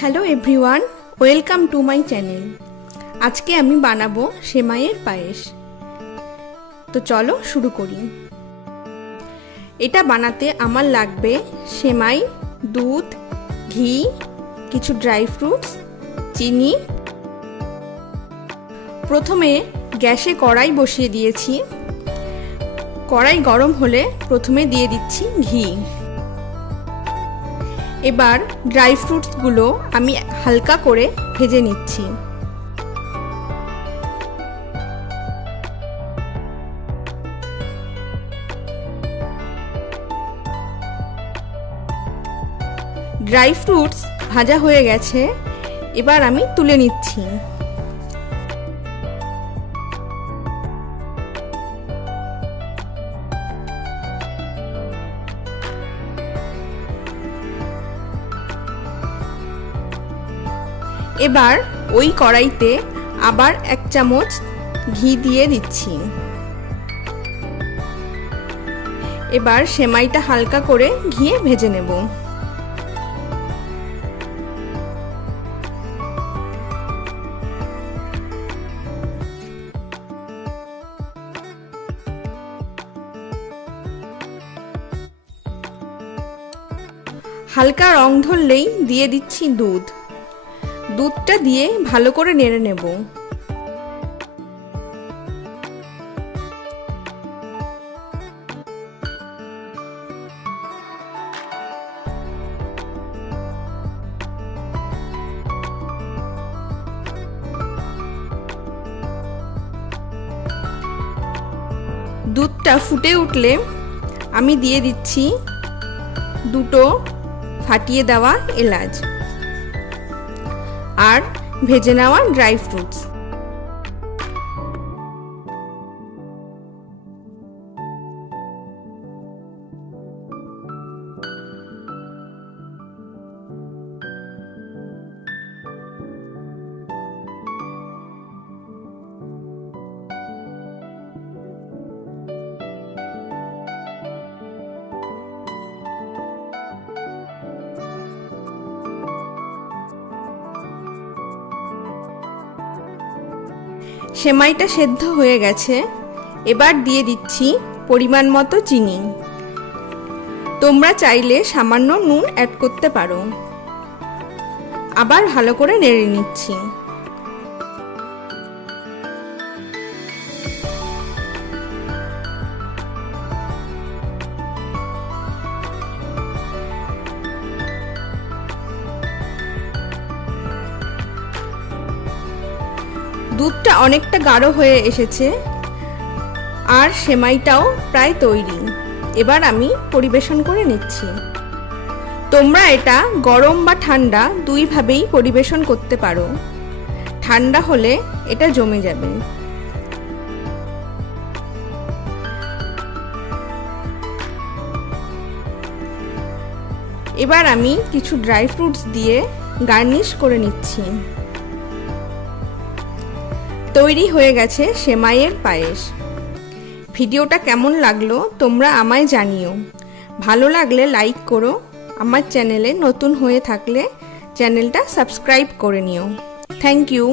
Hello everyone welcome to my channel আজকে আমি বানাবো সেমাইয়ের পায়েস। তো চলো শুরু করি। এটা বানাতে আমার লাগবে সেমাই, দুধ, ঘি, কিছু ড্রাই ফ্রুটস চিনি। প্রথমে গ্যাসে কড়াই বসিয়ে দিয়েছি। কড়াই গরম হলে প্রথমে দিয়ে দিচ্ছি ঘি। এবার ড্রাই ফ্রুটসগুলো আমি হালকা করে ভেজে নিচ্ছি। ড্রাই ফ্রুটস ভাজা হয়ে গেছে, এবার আমি তুলে নিচ্ছি। এবার ওই কড়াইতে আবার এক চামচ ঘি দিয়ে দিচ্ছি। এবার সেমাইটা হালকা করে ঘিয়ে ভেজে নেব। হালকা রং ধরলেই দিয়ে দিচ্ছি দুধ। দুধটা দিয়ে ভালো করে নেড়ে নেব। দুধটা ফুটে উঠলে আমি দিয়ে দিচ্ছি দুটো ফাটিয়ে দেওয়া এলাচ। আর ভেজে নেওয়া ড্রাই ফ্রুটস। সেমাইটা সেদ্ধ হয়ে গেছে। এবার দিয়ে দিচ্ছি পরিমাণ মতো চিনি। তোমরা চাইলে সামান্য নুন অ্যাড করতে পারো। আবার ভালো করে নেড়ে নিচ্ছি। দুধটা অনেকটা গাঢ় হয়ে এসেছে, আর সেমাইটাও প্রায় তৈরি। এবার আমি পরিবেশন করে নিচ্ছি। তোমরা এটা গরম বা ঠান্ডা দুইভাবেই পরিবেশন করতে পারো। ঠান্ডা হলে এটা জমে যাবে। এবার আমি কিছু ড্রাই ফ্রুটস দিয়ে গার্নিশ করে নিচ্ছি। তৈরি হয়ে গেছে সেমাইয়ের পায়েস। ভিডিওটা কেমন লাগল তোমরা আমায় জানিও। ভালো লাগলে লাইক করো, আমার চ্যানেলে নতুন হয়ে থাকলে চ্যানেলটা সাবস্ক্রাইব করে নিও। Thank you.